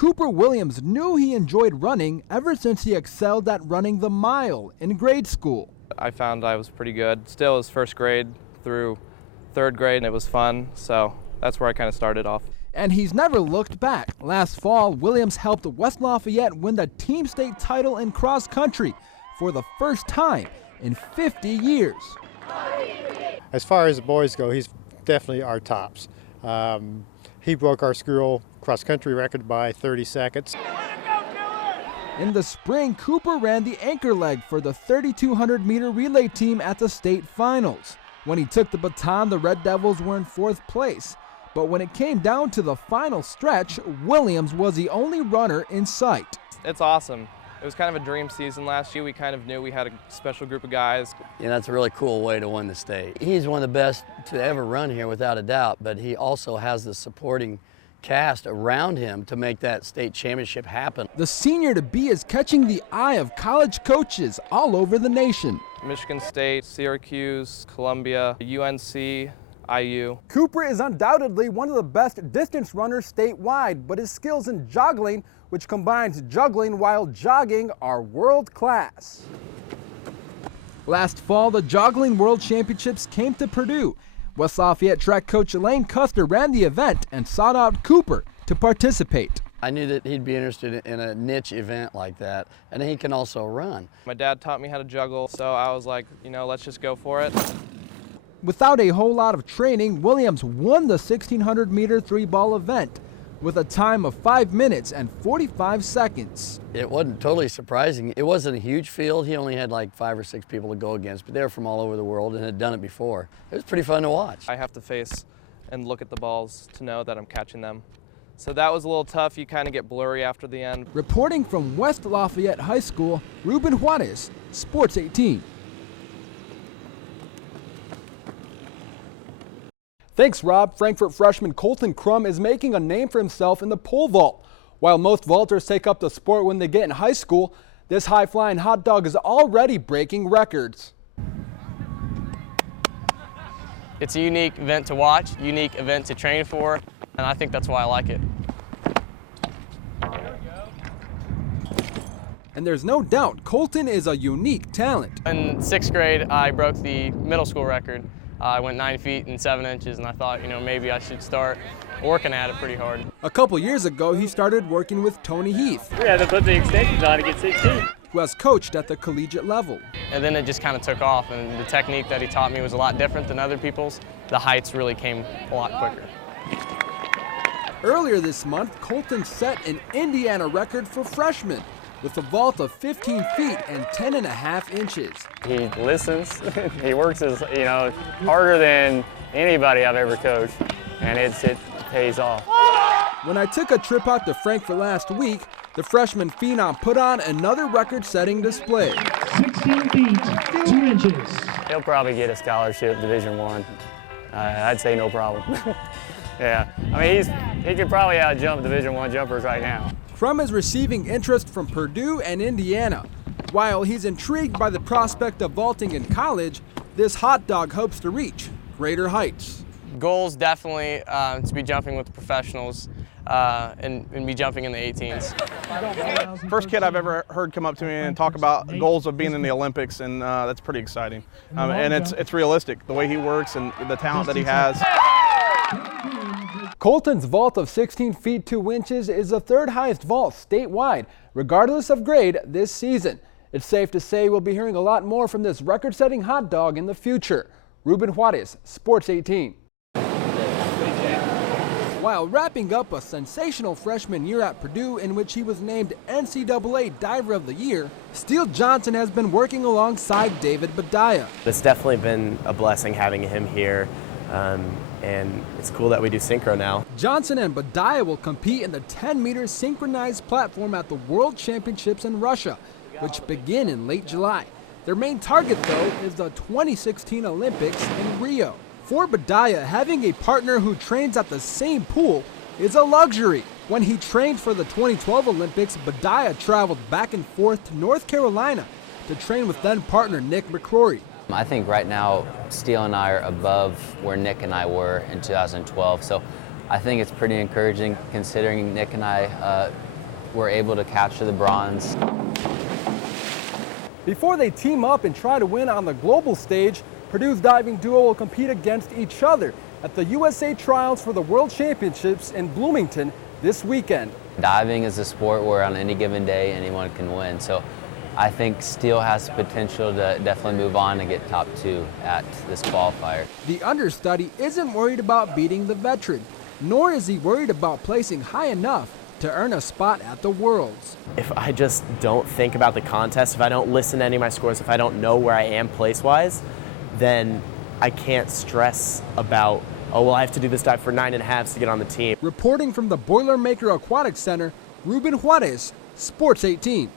Cooper Williams knew he enjoyed running ever since he excelled at running the mile in grade school. I found I was pretty good. Still, it was first grade through third grade, and it was fun, so that's where I kind of started off. And he's never looked back. Last fall, Williams helped West Lafayette win the team state title in cross country for the first time in 50 years. As far as the boys go, he's definitely our tops. He broke our school cross country record by 30 seconds. In the spring, Cooper ran the anchor leg for the 3,200-meter relay team at the state finals. When he took the baton, the Red Devils were in fourth place. But when it came down to the final stretch, Williams was the only runner in sight. It's awesome. It was kind of a dream season last year. We kind of knew we had a special group of guys. Yeah, that's a really cool way to win the state. He's one of the best to ever run here without a doubt, but he also has the supporting cast around him to make that state championship happen. The senior to be is catching the eye of college coaches all over the nation. Michigan State, Syracuse, Columbia, UNC, IU. Cooper is undoubtedly one of the best distance runners statewide, but his skills in joggling, which combines juggling while jogging, are world class. Last fall, the Joggling World Championships came to Purdue. West Lafayette track coach Elaine Custer ran the event and sought out Cooper to participate. I knew that he'd be interested in a niche event like that, and he can also run. My dad taught me how to juggle, so I was like, let's just go for it. Without a whole lot of training, Williams won the 1,600-meter three-ball event with a time of 5 minutes and 45 seconds. It wasn't totally surprising. It wasn't a huge field. He only had like 5 or 6 people to go against, but they were from all over the world and had done it before. It was pretty fun to watch. I have to face and look at the balls to know that I'm catching them. So that was a little tough. You kind of get blurry after the end. Reporting from West Lafayette High School, Ruben, Sports 18. Thanks, Rob. Frankfort freshman Colton Crum is making a name for himself in the pole vault. While most vaulters take up the sport when they get in high school, this high-flying hot dog is already breaking records. It's a unique event to watch, unique event to train for, and I think that's why I like it. And there's no doubt Colton is a unique talent. In 6th grade, I broke the middle school record. I went 9 feet and 7 inches, and I thought, maybe I should start working at it pretty hard. A couple years ago, he started working with Tony Heath. We had to put the extensions on to get 16. Who has coached at the collegiate level. And then it just kind of took off, and the technique that he taught me was a lot different than other people's. The heights really came a lot quicker. Earlier this month, Colton set an Indiana record for freshmen with a vault of 15 feet and 10.5 inches. He listens. He works as harder than anybody I've ever coached, and it pays off. When I took a trip out to Frankfort last week, the freshman phenom put on another record-setting display. 16 feet, 2 inches. He'll probably get a scholarship, Division I. I'd say no problem. Yeah, he could probably out-jump Division I jumpers right now. Crum is receiving interest from Purdue and Indiana. While he's intrigued by the prospect of vaulting in college, this hot dog hopes to reach greater heights. Goals definitely to be jumping with the professionals and be jumping in the 18s. First kid I've ever heard come up to me and talk about goals of being in the Olympics, and that's pretty exciting. And it's realistic, the way he works and the talent that he has. Colton's vault of 16 feet 2 inches is the third highest vault statewide, regardless of grade, this season. It's safe to say we'll be hearing a lot more from this record-setting hot dog in the future. Ruben, Sports 18. While wrapping up a sensational freshman year at Purdue in which he was named NCAA Diver of the Year, Steele Johnson has been working alongside David Badaya. It's definitely been a blessing having him here. And it's cool that we do synchro now. Johnson and Badaya will compete in the 10-meter synchronized platform at the World Championships in Russia, which begin in late July. Their main target, though, is the 2016 Olympics in Rio. For Badaya, having a partner who trains at the same pool is a luxury. When he trained for the 2012 Olympics, Badaya traveled back and forth to North Carolina to train with then-partner Nick McCrory. I think right now Steele and I are above where Nick and I were in 2012, so I think it's pretty encouraging considering Nick and I were able to capture the bronze. Before they team up and try to win on the global stage, Purdue's diving duo will compete against each other at the USA Trials for the World Championships in Bloomington this weekend. Diving is a sport where on any given day anyone can win. So I think Steele has the potential to definitely move on and get top 2 at this qualifier. The understudy isn't worried about beating the veteran, nor is he worried about placing high enough to earn a spot at the Worlds. If I just don't think about the contest, if I don't listen to any of my scores, if I don't know where I am place-wise, then I can't stress about, oh, well, I have to do this dive for 9.5s to get on the team. Reporting from the Boilermaker Aquatic Center, Ruben, Sports 18.